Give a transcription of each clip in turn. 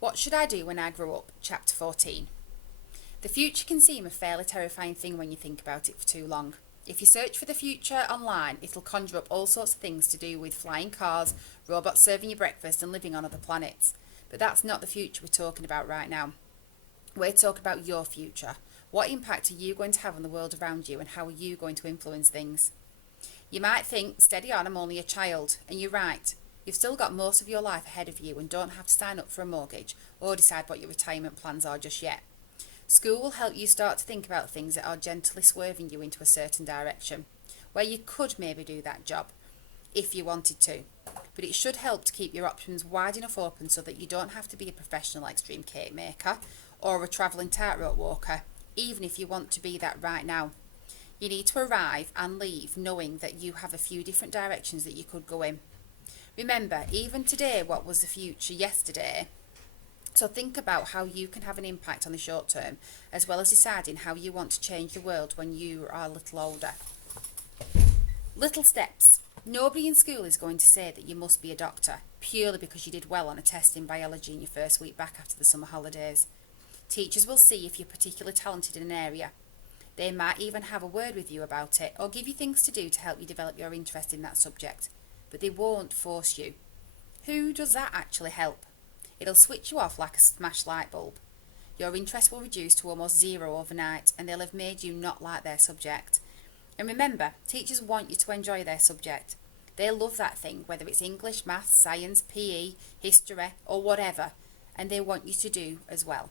What should I do when I grow up? Chapter 14. The future can seem a fairly terrifying thing when you think about it for too long. If you search for the future online, it'll conjure up all sorts of things to do with flying cars, robots serving you breakfast, and living on other planets. But that's not the future we're talking about right now. We're talking about your future. What impact are you going to have on the world around you, and how are you going to influence things? You might think, steady on, I'm only a child, and you're right. You've still got most of your life ahead of you and don't have to sign up for a mortgage or decide what your retirement plans are just yet. School will help you start to think about things that are gently swerving you into a certain direction, where you could maybe do that job, if you wanted to. But it should help to keep your options wide enough open so that you don't have to be a professional extreme cake maker or a travelling tightrope walker, even if you want to be that right now. You need to arrive and leave knowing that you have a few different directions that you could go in. Remember, even today, what was the future yesterday? So think about how you can have an impact on the short term, as well as deciding how you want to change the world when you are a little older. Little steps. Nobody in school is going to say that you must be a doctor, purely because you did well on a test in biology in your first week back after the summer holidays. Teachers will see if you're particularly talented in an area. They might even have a word with you about it, or give you things to do to help you develop your interest in that subject. But they won't force you. Who does that actually help? It'll switch you off like a smashed light bulb. Your interest will reduce to almost zero overnight, and they'll have made you not like their subject. And remember, teachers want you to enjoy their subject. They love that thing, whether it's English, maths, science, PE, history, or whatever, and they want you to do as well.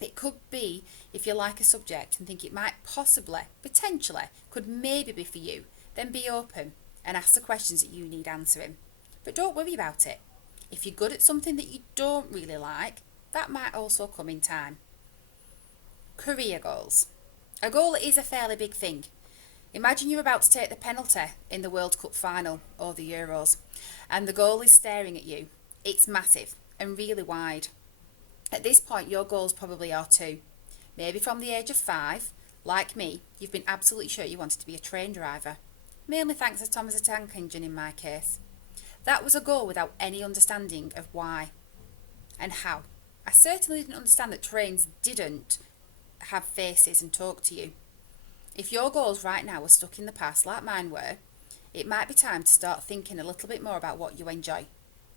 It could be if you like a subject and think it might possibly, potentially, could maybe be for you, then be open and ask the questions that you need answering. But don't worry about it. If you're good at something that you don't really like, that might also come in time. Career goals. A goal is a fairly big thing. Imagine you're about to take the penalty in the World Cup final or the Euros, and the goal is staring at you. It's massive and really wide. At this point, your goals probably are too. Maybe from the age of 5, like me, you've been absolutely sure you wanted to be a train driver. Mainly thanks to Tom as a Tank Engine in my case. That was a goal without any understanding of why and how. I certainly didn't understand that trains didn't have faces and talk to you. If your goals right now are stuck in the past like mine were, it might be time to start thinking a little bit more about what you enjoy.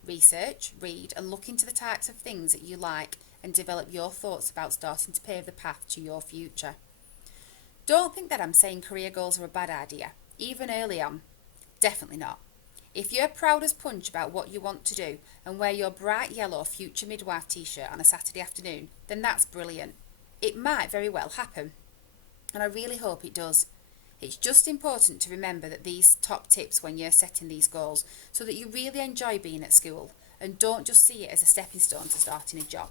Research, read and look into the types of things that you like and develop your thoughts about starting to pave the path to your future. Don't think that I'm saying career goals are a bad idea, even early on. Definitely not. If you're proud as punch about what you want to do and wear your bright yellow Future Midwife t-shirt on a Saturday afternoon, then that's brilliant. It might very well happen, and I really hope it does. It's just important to remember that these top tips when you're setting these goals so that you really enjoy being at school and don't just see it as a stepping stone to starting a job.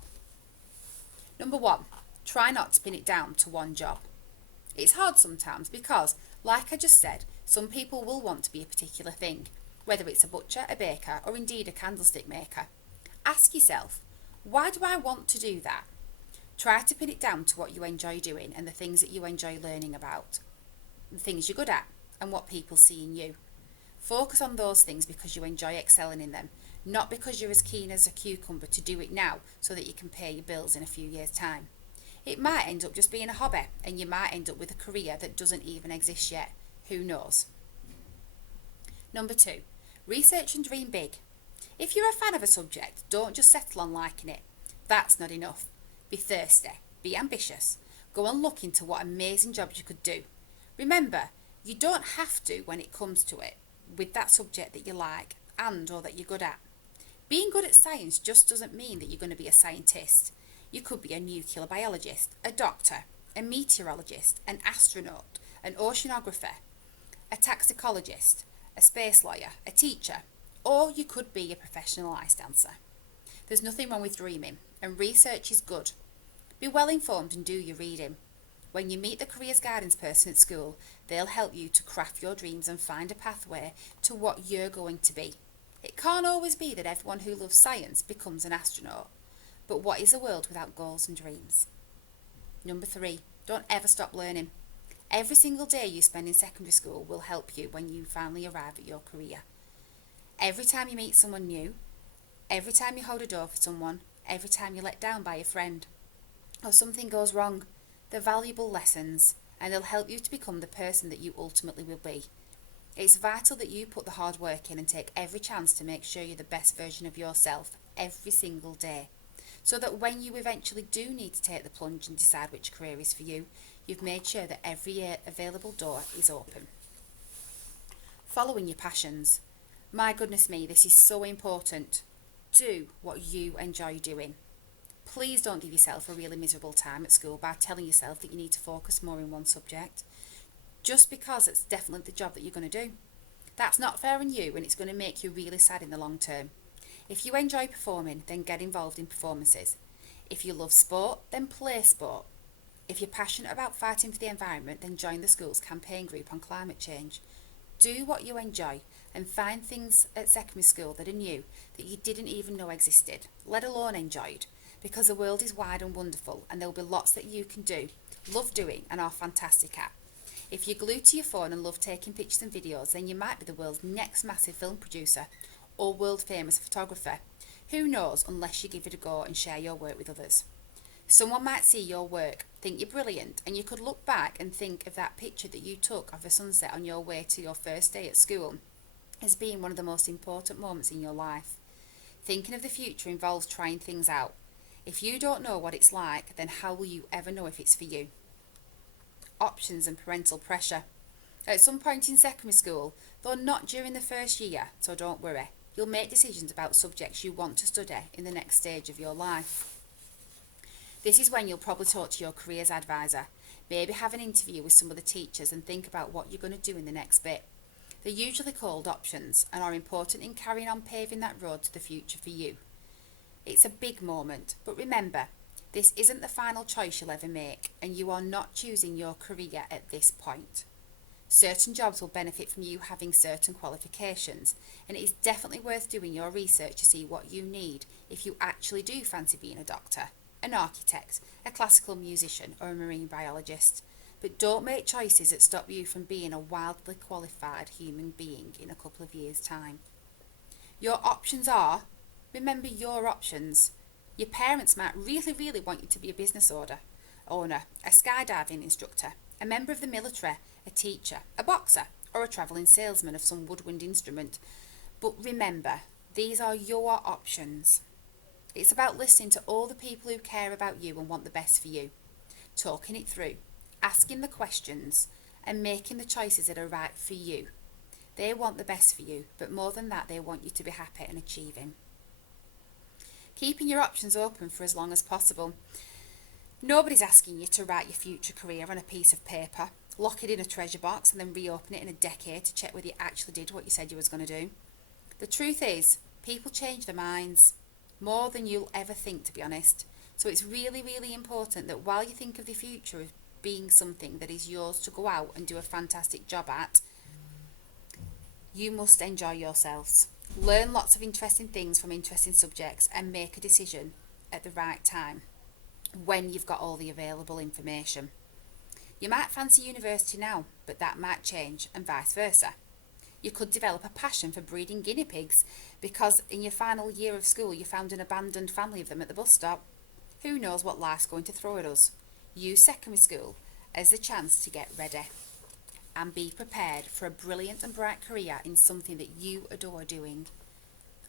Number 1, try not to pin it down to one job. It's hard sometimes because, like I just said, some people will want to be a particular thing, whether it's a butcher, a baker, or indeed a candlestick maker. Ask yourself, why do I want to do that? Try to pin it down to what you enjoy doing and the things that you enjoy learning about, the things you're good at, and what people see in you. Focus on those things because you enjoy excelling in them, not because you're as keen as a cucumber to do it now so that you can pay your bills in a few years' time. It might end up just being a hobby, and you might end up with a career that doesn't even exist yet. Who knows? Number 2, research and dream big. If you're a fan of a subject, don't just settle on liking it. That's not enough. Be thirsty, be ambitious. Go and look into what amazing jobs you could do. Remember, you don't have to when it comes to it, with that subject that you like and or that you're good at. Being good at science just doesn't mean that you're going to be a scientist. You could be a nuclear biologist, a doctor, a meteorologist, an astronaut, an oceanographer, a toxicologist, a space lawyer, a teacher, or you could be a professional ice dancer. There's nothing wrong with dreaming, and research is good. Be well informed and do your reading. When you meet the careers guidance person at school, they'll help you to craft your dreams and find a pathway to what you're going to be. It can't always be that everyone who loves science becomes an astronaut. But what is a world without goals and dreams? Number 3, don't ever stop learning. Every single day you spend in secondary school will help you when you finally arrive at your career. Every time you meet someone new, every time you hold a door for someone, every time you're let down by a friend or something goes wrong. They're valuable lessons, and they'll help you to become the person that you ultimately will be. It's vital that you put the hard work in and take every chance to make sure you're the best version of yourself every single day, so that when you eventually do need to take the plunge and decide which career is for you, you've made sure that every available door is open. Following your passions. My goodness me, this is so important. Do what you enjoy doing. Please don't give yourself a really miserable time at school by telling yourself that you need to focus more in one subject, just because it's definitely the job that you're going to do. That's not fair on you, and it's going to make you really sad in the long term. If you enjoy performing, then get involved in performances. If you love sport, then play sport. If you're passionate about fighting for the environment, then join the school's campaign group on climate change. Do what you enjoy and find things at secondary school that are new that you didn't even know existed, let alone enjoyed, because the world is wide and wonderful, and there will be lots that you can do, love doing, and are fantastic at. If you're glued to your phone and love taking pictures and videos, then you might be the world's next massive film producer or world famous photographer. Who knows, unless you give it a go and share your work with others. Someone might see your work, think you're brilliant, and you could look back and think of that picture that you took of a sunset on your way to your first day at school as being one of the most important moments in your life. Thinking of the future involves trying things out. If you don't know what it's like, then how will you ever know if it's for you? Options and parental pressure. At some point in secondary school, though not during the first year, so don't worry, you'll make decisions about subjects you want to study in the next stage of your life. This is when you'll probably talk to your careers advisor, maybe have an interview with some of the teachers and think about what you're going to do in the next bit. They're usually called options and are important in carrying on paving that road to the future for you. It's a big moment, but remember, this isn't the final choice you'll ever make, and you are not choosing your career at this point. Certain jobs will benefit from you having certain qualifications, and it is definitely worth doing your research to see what you need if you actually do fancy being a doctor, an architect, a classical musician, or a marine biologist. But don't make choices that stop you from being a wildly qualified human being in a couple of years' time. Your options are, remember your options. Your parents might really, really want you to be a business owner, a skydiving instructor, a member of the military, a teacher, a boxer, or a travelling salesman of some woodwind instrument. But remember, these are your options. It's about listening to all the people who care about you and want the best for you, talking it through, asking the questions, and making the choices that are right for you. They want the best for you, but more than that, they want you to be happy and achieving. Keeping your options open for as long as possible. Nobody's asking you to write your future career on a piece of paper, lock it in a treasure box, and then reopen it in a decade to check whether you actually did what you said you was going to do. The truth is, people change their minds more than you'll ever think, to be honest. So it's really, really important that while you think of the future as being something that is yours to go out and do a fantastic job at, you must enjoy yourselves. Learn lots of interesting things from interesting subjects and make a decision at the right time when you've got all the available information. You might fancy university now, but that might change, and vice versa. You could develop a passion for breeding guinea pigs because in your final year of school you found an abandoned family of them at the bus stop. Who knows what life's going to throw at us? Use secondary school as the chance to get ready and be prepared for a brilliant and bright career in something that you adore doing.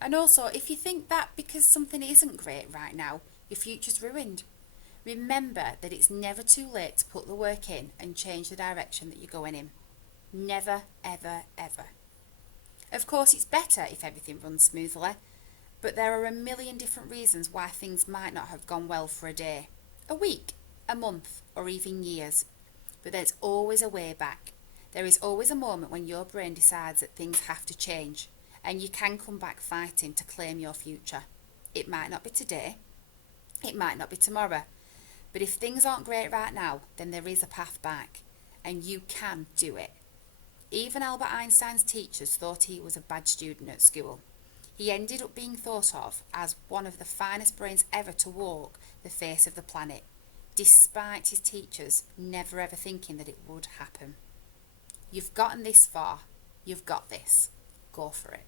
And also, if you think that because something isn't great right now, your future's ruined, remember that it's never too late to put the work in and change the direction that you're going in. Never, ever, ever. Of course, it's better if everything runs smoothly, but there are a million different reasons why things might not have gone well for a day, a week, a month, or even years. But there's always a way back. There is always a moment when your brain decides that things have to change, and you can come back fighting to claim your future. It might not be today, it might not be tomorrow, but if things aren't great right now, then there is a path back, and you can do it. Even Albert Einstein's teachers thought he was a bad student at school. He ended up being thought of as one of the finest brains ever to walk the face of the planet, despite his teachers never ever thinking that it would happen. You've gotten this far. You've got this. Go for it.